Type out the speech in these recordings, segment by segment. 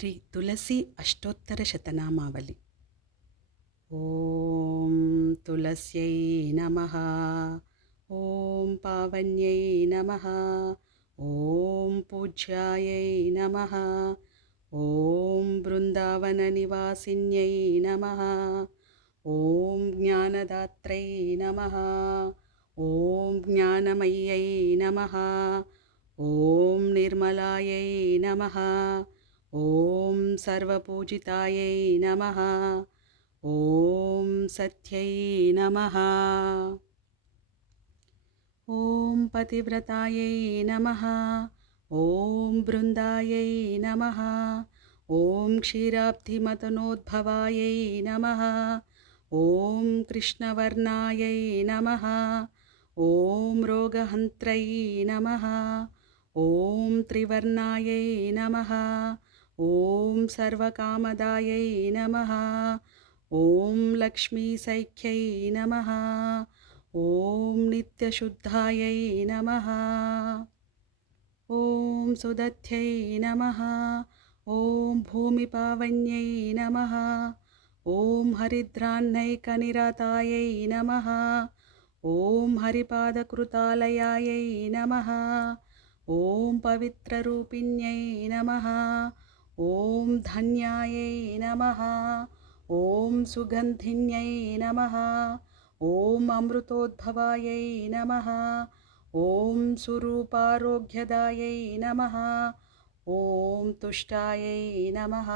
శ్రీ తులసి అష్టోత్తరశతనామావళి. ఓం తులస్యై నమః. ఓం పావన్యై నమః. ఓం పూజ్యాయై నమః. ఓం బృందావన నివాసిన్యై నమః. ఓం జ్ఞానదాత్రై నమః. ఓం జ్ఞానమయ్యై నమః. ఓం నిర్మలాయై నమః. ఓం సర్వపూజితాయై నమః. ఓం సత్యై నమః. ఓం పతివ్రతాయై నమః. ఓం బృందాయై నమః. ఓం క్షీరాబ్ధిమతనోద్భవాయై నమః. ఓం కృష్ణవర్ణాయై నమః. ఓం రోగహంత్రై నమః. ఓం త్రివర్ణాయై నమః. ఓం సర్వకామదాయై నమః. ఓం లక్ష్మీసైఖ్యై నమః. ఓం నిత్యశుద్ధాయై నమః. ఓం సుదత్యై నమః. ఓం భూమిపావన్యై నమః. ఓం హరిద్రాన్నైకనిరతాయై నమః. ఓం హరిపాదకృతాలయాయై నమః. ఓం పవిత్రరూపిణ్యై నమః. ఓం ధన్యాయై నమః. ఓం సుగంధిన్యై నమః. ఓం అమృతోద్భవాయై నమః. ఓం సురూపారోగ్యదాయై నమః. ఓం తుష్టాయై నమః.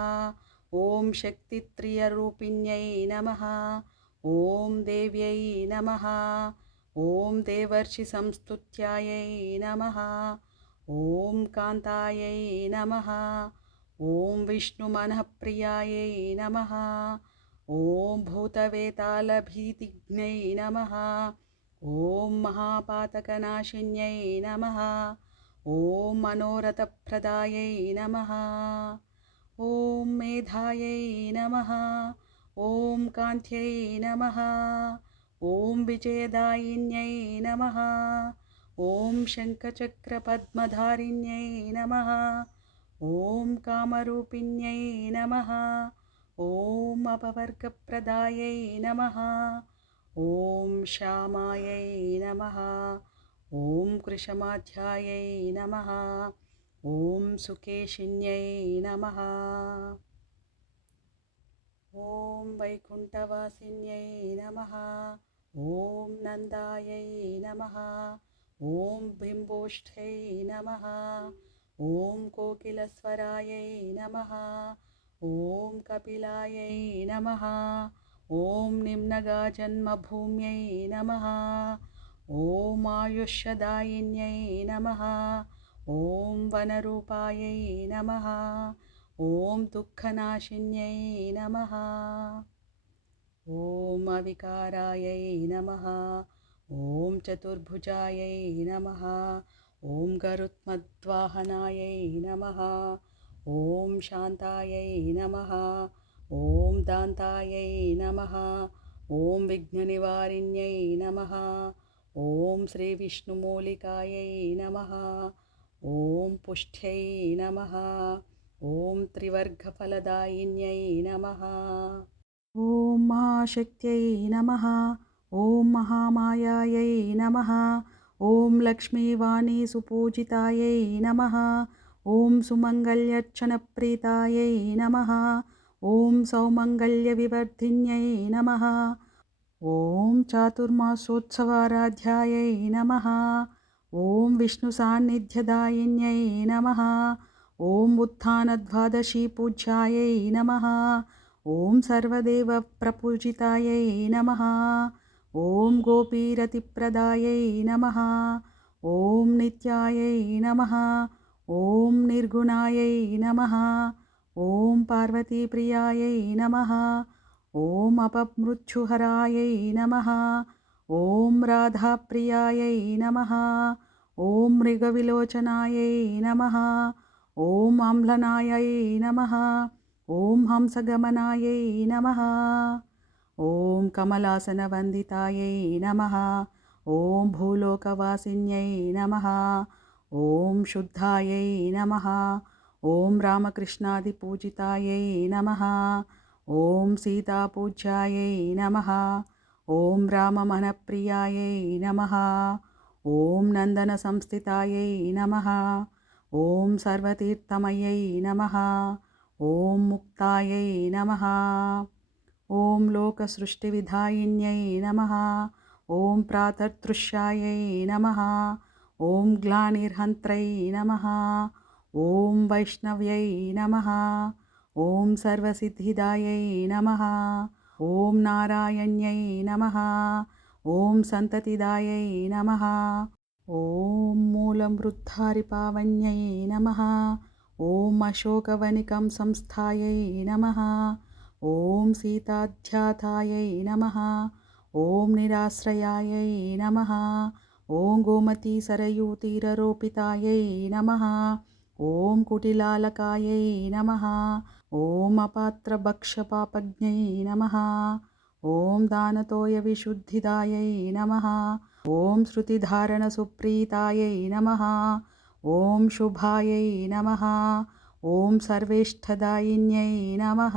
ఓం శక్తిత్రియరూపిణ్యై నమః. ఓం దేవ్యై నమః. ఓం దేవర్షి సంస్తుత్యాయై నమః. ఓం కాంతాయై నమః. ఓం విష్ణుమనఃప్రియాయై నమః. ఓం భూతవేతాళభీతిజ్ఞై నమః. ఓం మహాపాతకనాశిన్యై నమః. ఓం మనోరథప్రదాయై నమః. ఓం మేధాయై నమః. ఓం కాంత్యై నమః. ఓం విజయదాయిన్యై నమః. ఓం శంఖచక్రపద్మధారిణ్యై నమః. ఓం కామరూపిణ్యై నమః. ఓం అపవర్గప్రదాయై నమః. ఓం శ్యామాయై నమః. ఓం కృశమాధ్యాయై నమః. ఓం సుకేశిన్యై నమః. ఓం వైకుంఠవాసిన్యై నమః. ఓం నందాయై నమః. ఓం బింబోష్ఠై నమః. ఓం కోకిలస్వరాయై నమః. ఓం కపిలాయై నమః. ఓం నిమ్నగాజన్మభూమ్యై నమః. ఓం ఆయుష్యదాయిన్యై నమః. ఓం వనరూపాయై నమః. ఓం దుఃఖనాశిన్యై నమః. ఓం అవికారాయై నమః. ఓం చతుర్భుజాయై నమః. ఓం గరుత్మద్వాహనాయై నమః. ఓం శాంతాయై నమః. ఓం దాంతాయై నమః. ఓం విఘ్ననివారిణ్యై నమః. ఓం శ్రీవిష్ణుమూలికాయై నమః. ఓం పుష్ట్యై నమః. ఓం త్రివర్గఫలదాయిన్యై నమః. ఓం మహాశక్త్యై నమః. ఓం మహామాయాయై నమః. ఓం లక్ష్మీవాణీ సుపూజితాయై నమః. ఓం సుమంగళ్యర్చనప్రీతాయై నమః. ఓం సౌమంగళ్యవివర్ధిన్యై నమః. ఓం చాతుర్మాసోత్సవారాధ్యాయై నమః. ఓం విష్ణుసాన్నిధ్యదాయిన్యై నమః. ఓం ఉత్థానద్వాదశీపూజ్యాయై నమః. ఓం సర్వదేవప్రపూజితాయై నమః. ఓం గోపీరతిప్రదాయై నమః. ఓం నిత్యాయై నమః. ఓం నిర్గుణాయై నమః. ఓం పార్వతీప్రియాయై నమః. ఓం అపమృత్యుహరాయై నమః. ఓం రాధాప్రియాయై నమః. ఓం మృగవిలోచనాయై నమః. ఓం ఆమ్లనాయై నమః. ఓం హంసగమనాయై నమః. ఓం కమలాసనవందితాయై నమః. ఓం భూలోకవాసిన్యై నమః. ఓం శుద్ధాయై నమః. ॐ रामकृष्णादिपूजितायै नमः। ॐ सीतापूज्यायै नमः। ॐ राममनप्रियायै नमः। ॐ नन्दनसंस्थितायै नमः। ॐ सर्वतीर्थमयै नमः। ॐ मुक्तायै नमः। ॐ लोकसृष्टिविधायिन्यै नमः। ॐ प्रातर्तृष्यायै नमः। ॐ ग्लानिर्हन्त्रै नमः। ॐ वैष्णव्यै नमः। ॐ सर्वसिद्धिदायै नमः। ॐ नारायण्यै नमः। ॐ सन्ततिदायै नमः। ॐ मूलमृद्धारिपावन्यै नमः। ॐ अशोकवनिकं संस्थायै नमः। ॐ सीताध्यातायै नमः। ॐ निराश्रयायै नमः। ॐ गोमतीसरयूतीररोपितायै नमः। ॐ कुटिलालकायै नमः। ॐ अपात्रभक्षपापज्ञै नमः। ॐ दानतोयविशुद्धिदायै नमः। ॐ श्रुतिधारणसुप्रीतायै नमः। ॐ शुभायै नमः। ॐ सर्वेष्ठदायिन्यै नमः।